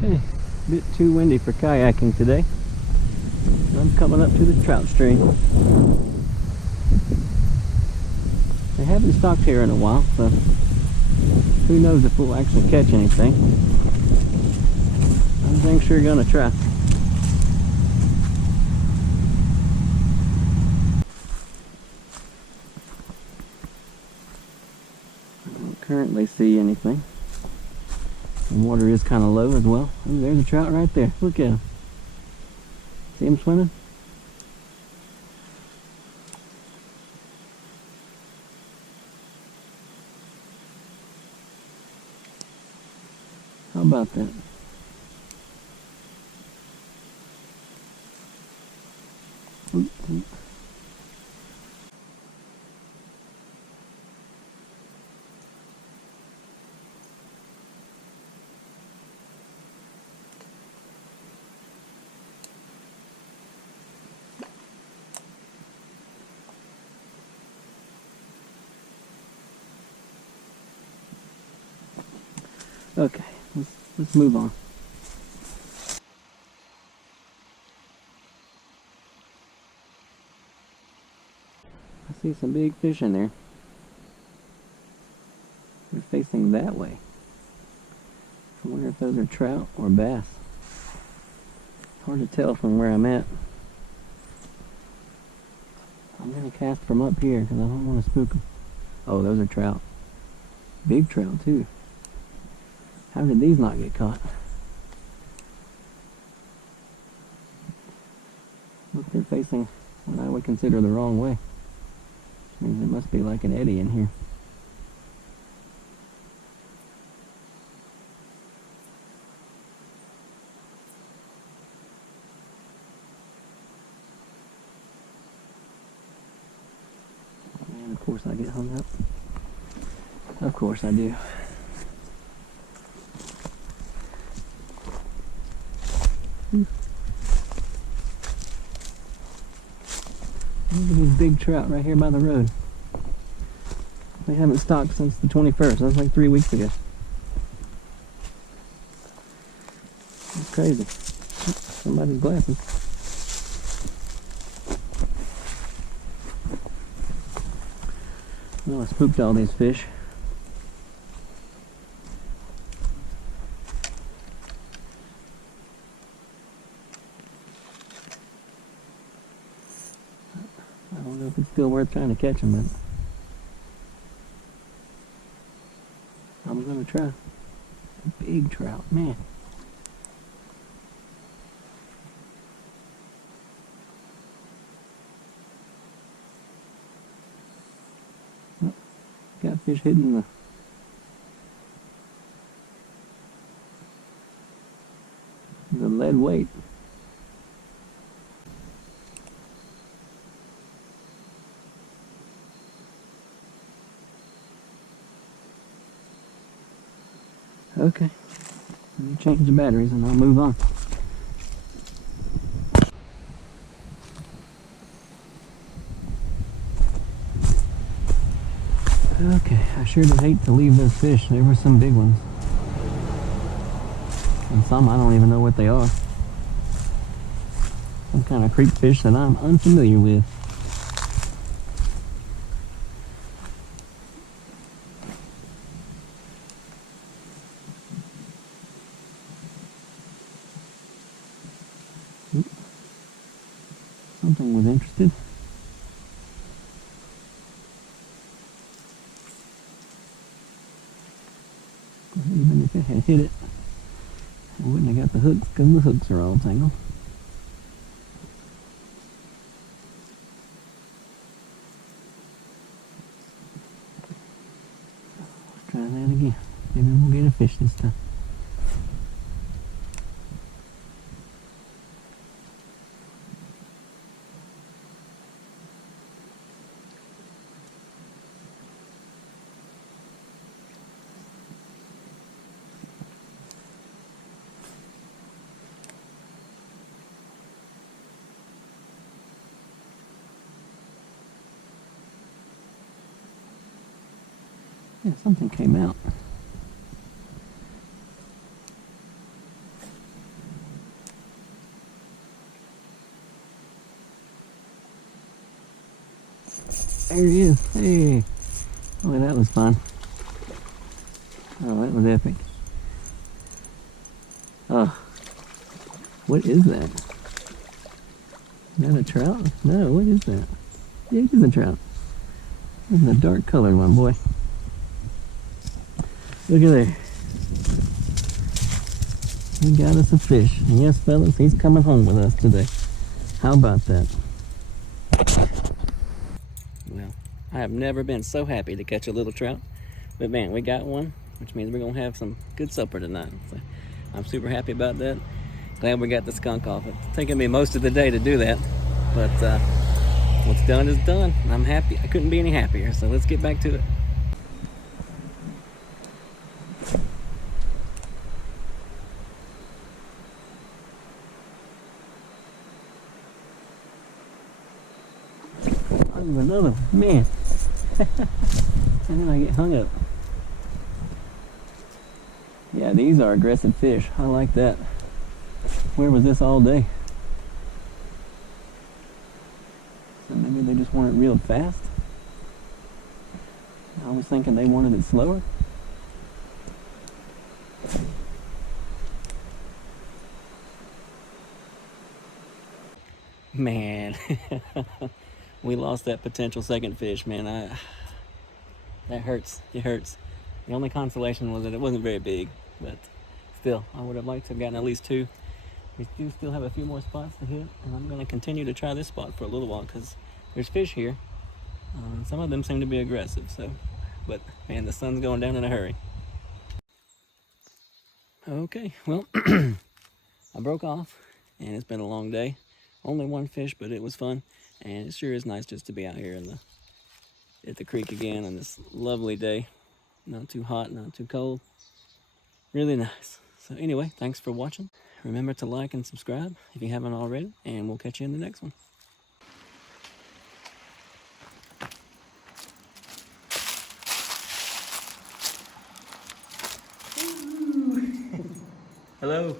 Okay, a bit too windy for kayaking today. I'm coming up to the trout stream. They haven't stocked here in a while, so who knows if we'll actually catch anything. I'm dang sure gonna try. I don't currently see anything. The water is kind of low as well. Oh, there's a trout right there. Look at him. See him swimming? How about that? Oop, oop. Okay, let's move on. I see some big fish in there. They're facing that way. I wonder if those are trout or bass. Hard to tell from where I'm at. I'm going to cast from up here because I don't want to spook them. Oh, those are trout. Big trout too. How did these not get caught? Look, they're facing what I would consider the wrong way. Which means there must be like an eddy in here. And of course I get hung up. Of course I do. Look at these big trout right here by the road. They haven't stocked since the 21st. That's like 3 weeks ago. That's crazy. Somebody's glasses. Well, I spooked all these fish. I don't know if it's still worth trying to catch them, but I'm gonna try. Big trout, man. Oh, got fish hitting the lead weight. Okay, let me change the batteries and I'll move on. Okay, I sure did hate to leave those fish. There were some big ones. And some I don't even know what they are. Some kind of creek fish that I'm unfamiliar with. Something was interested. Even if it had hit it, I wouldn't have got the hooks because the hooks are all tangled. Let's try that again. Maybe we'll get a fish this time. Yeah, something came out. There he is. Hey. Oh, that was fun. Oh, that was epic. Oh. What is that? Is that a trout? No, what is that? Yeah, it is a trout. This is a dark colored one, boy. Look at there. We got us a fish. And yes, fellas, he's coming home with us today. How about that? Well, I have never been so happy to catch a little trout. But man, we got one, which means we're going to have some good supper tonight. So I'm super happy about that. Glad we got the skunk off. It's taken me most of the day to do that. But what's done is done. I'm happy. I couldn't be any happier. So let's get back to it. Oh, another one. Man. And then I get hung up. Yeah, these are aggressive fish. I like that. Where was this all day? So maybe they just want it real fast? I was thinking they wanted it slower. Man, we lost that potential second fish, man. That hurts. It hurts. The only consolation was that it wasn't very big, but still, I would have liked to have gotten at least two. We do still have a few more spots to hit, and I'm going to continue to try this spot for a little while because there's fish here. Some of them seem to be aggressive, so, but man, the sun's going down in a hurry. Okay, well, I broke off, and it's been a long day. Only one fish, but it was fun, and it sure is nice just to be out here at the creek again on this lovely day. Not too hot, not too cold. Really nice. So anyway, thanks for watching. Remember to like and subscribe if you haven't already, and we'll catch you in the next one. Hello.